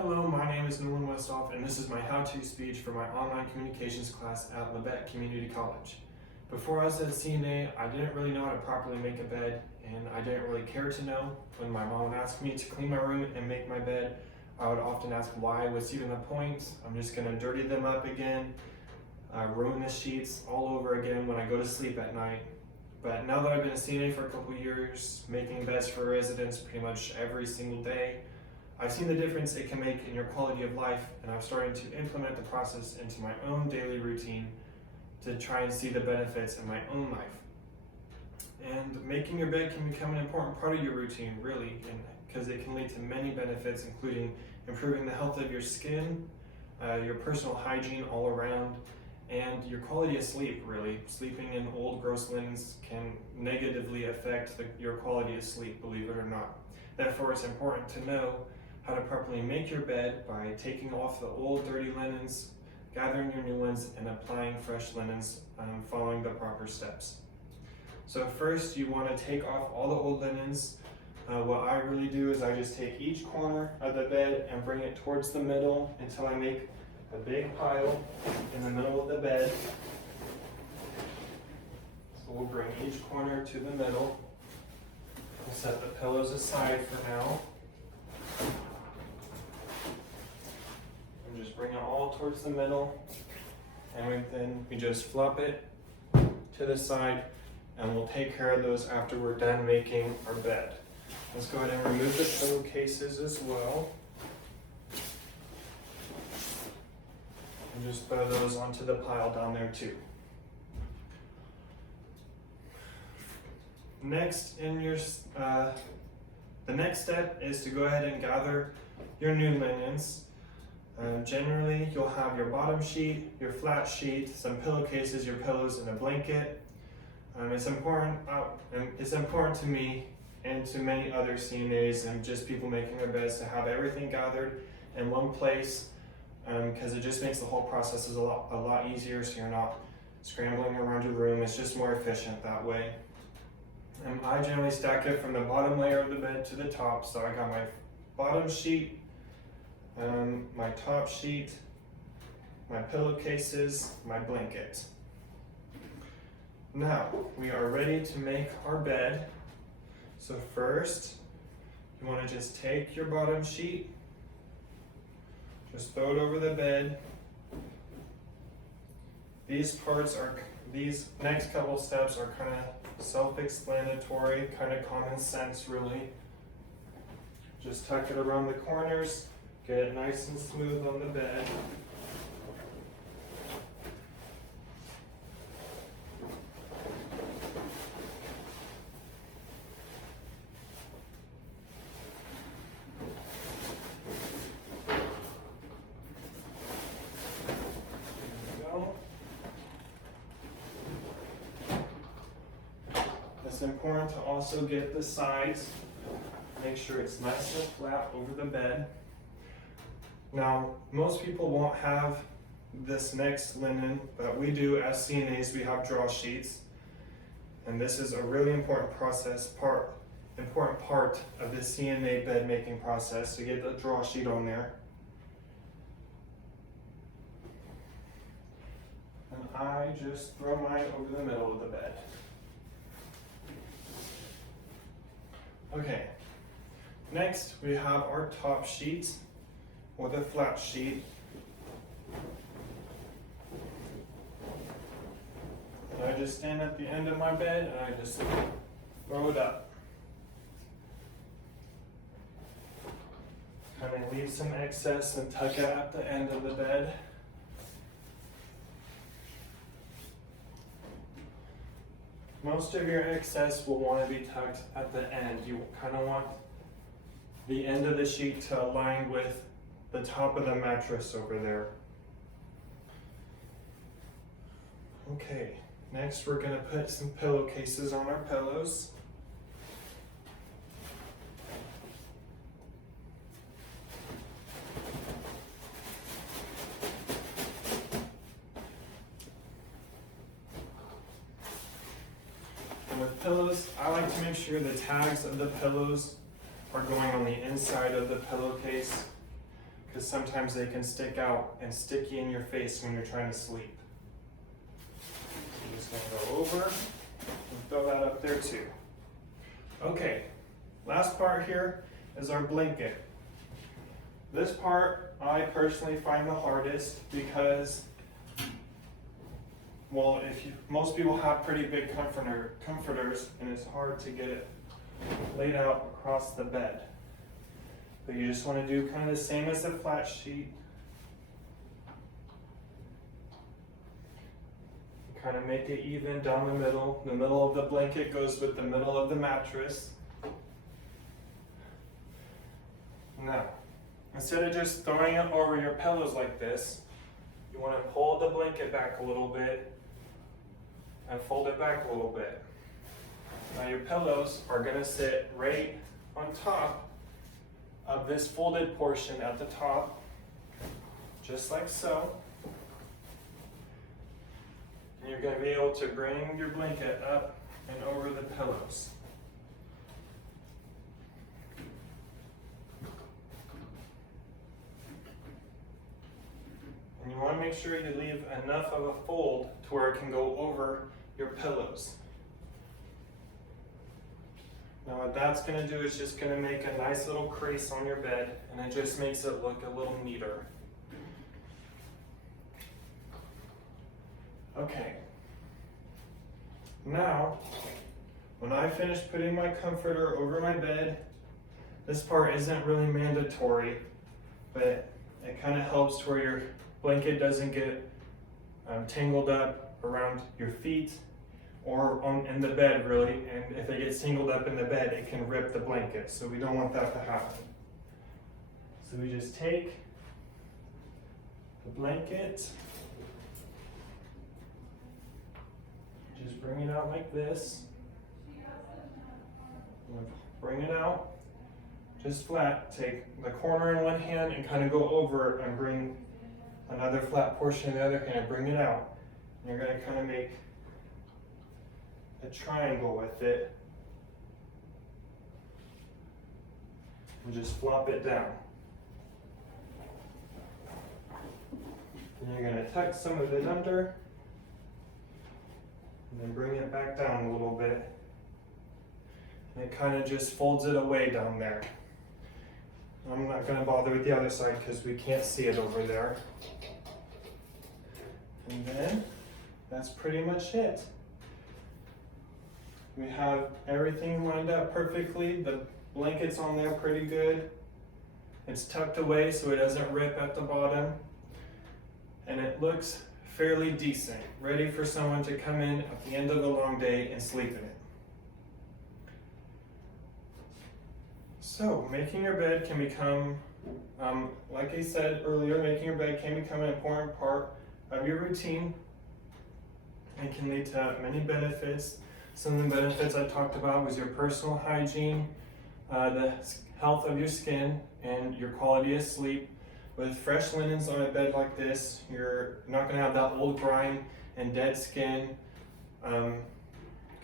Hello, my name is Nolan Westhoff, and this is my how-to speech for my online communications class at Labette Community College. Before I was at CNA, I didn't really know how to properly make a bed, and I didn't really care to know. When my mom would ask me to clean my room and make my bed, I would often ask why, what's even the point? I'm just gonna dirty them up again, ruin the sheets all over again when I go to sleep at night. But now that I've been a CNA for a couple years, making beds for residents pretty much every single day, I've seen the difference it can make in your quality of life, and I'm starting to implement the process into my own daily routine to try and see the benefits in my own life. And making your bed can become an important part of your routine, really, because it can lead to many benefits, including improving the health of your skin, your personal hygiene all around, and your quality of sleep, really. Sleeping in old, gross linens can negatively affect your quality of sleep, believe it or not. Therefore, it's important to know how to properly make your bed by taking off the old, dirty linens, gathering your new ones, and applying fresh linens, following the proper steps. So first, you want to take off all the old linens. What I really do is I just take each corner of the bed and bring it towards the middle until I make a big pile in the middle of the bed. So we'll bring each corner to the middle. We'll set the pillows aside for now. And just bring it all towards the middle. And then we just flop it to the side, and we'll take care of those after we're done making our bed. Let's go ahead and remove the pillowcases as well. And just throw those onto the pile down there too. Next, the next step is to go ahead and gather your new linens. Generally, you'll have your bottom sheet, your flat sheet, some pillowcases, your pillows, and a blanket. It's important to me and to many other CNAs and just people making their beds to have everything gathered in one place, because it just makes the whole process a lot easier, so you're not scrambling around your room. It's just more efficient that way. I generally stack it from the bottom layer of the bed to the top, so I got my bottom sheet, my top sheet, my pillowcases, my blanket. Now, we are ready to make our bed. So first, you want to just take your bottom sheet, just throw it over the bed. These next couple steps are kind of self-explanatory, kind of common sense really. Just tuck it around the corners, get it nice and smooth on the bed. It's important to also get the sides, make sure it's nice and flat over the bed. Now, most people won't have this next linen, but we do as CNAs. We have draw sheets, and this is a really important part of the CNA bed making process, to get the draw sheet on there. And I just throw mine over the middle of the bed. Okay, next we have our top sheet or the flat sheet. And I just stand at the end of my bed and I just throw it up. Kind of leave some excess and tuck it at the end of the bed. Most of your excess will want to be tucked at the end. You kind of want the end of the sheet to align with the top of the mattress over there. Okay, next we're going to put some pillowcases on our pillows. With pillows, I like to make sure the tags of the pillows are going on the inside of the pillowcase, because sometimes they can stick out and stick you in your face when you're trying to sleep. I'm just gonna go over and throw that up there too. Okay, last part here is our blanket. This part I personally find the hardest because, well, most people have pretty big comforters, and it's hard to get it laid out across the bed. But you just want to do kind of the same as a flat sheet. Kind of make it even down the middle. The middle of the blanket goes with the middle of the mattress. Now, instead of just throwing it over your pillows like this, you want to pull the blanket back a little bit and fold it back a little bit. Now your pillows are going to sit right on top of this folded portion at the top, just like so. And you're going to be able to bring your blanket up and over the pillows. And you want to make sure you leave enough of a fold to where it can go over your pillows. Now what that's going to do is just going to make a nice little crease on your bed, and it just makes it look a little neater. Okay. Now, when I finish putting my comforter over my bed, this part isn't really mandatory, but it kind of helps to where your blanket doesn't get tangled up around your feet or in the bed really, and if it gets tangled up in the bed, it can rip the blanket, so we don't want that to happen. So we just take the blanket, just bring it out like this, bring it out just flat, take the corner in one hand and kind of go over and bring another flat portion in the other hand, bring it out. And you're going to kind of make a triangle with it and just flop it down. And you're going to tuck some of it under and then bring it back down a little bit. And it kind of just folds it away down there. I'm not going to bother with the other side because we can't see it over there. And then that's pretty much it. We have everything lined up perfectly. The blanket's on there pretty good. It's tucked away so it doesn't rip at the bottom. And it looks fairly decent, ready for someone to come in at the end of a long day and sleep in it. So, making your bed can become, like I said earlier, making your bed can become an important part of your routine and can lead to many benefits. Some of the benefits I talked about was your personal hygiene, the health of your skin, and your quality of sleep. With fresh linens on a bed like this, you're not going to have that old grime and dead skin kind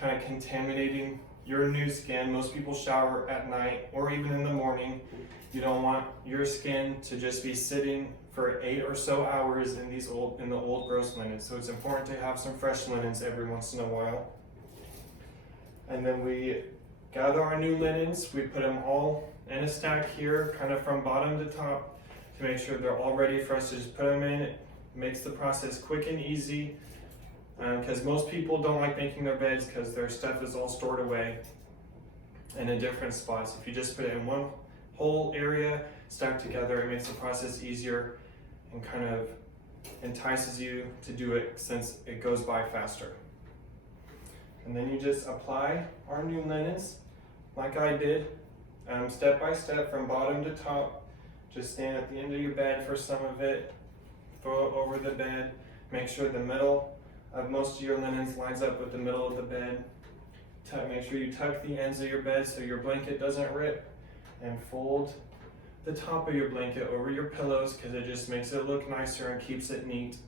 of contaminating your new skin. Most people shower at night or even in the morning. You don't want your skin to just be sitting for 8 or so hours in the old gross linens. So it's important to have some fresh linens every once in a while. And then we gather our new linens. We put them all in a stack here, kind of from bottom to top, to make sure they're all ready for us to just put them in. It makes the process quick and easy, because most people don't like making their beds because their stuff is all stored away and in different spots. If you just put it in one whole area, stacked together, it makes the process easier and kind of entices you to do it since it goes by faster. And then you just apply our new linens like I did, step by step from bottom to top. Just stand at the end of your bed for some of it, throw it over the bed, make sure the middle of most of your linens lines up with the middle of the bed. Make sure you tuck the ends of your bed so your blanket doesn't rip, and fold the top of your blanket over your pillows because it just makes it look nicer and keeps it neat.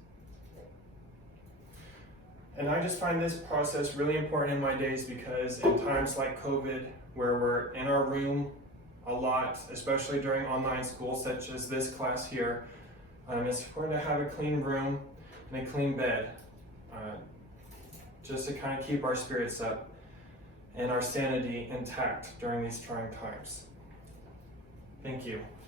And I just find this process really important in my days because in times like COVID, where we're in our room a lot, especially during online school such as this class here. It's important to have a clean room and a clean bed, just to kind of keep our spirits up and our sanity intact during these trying times. Thank you.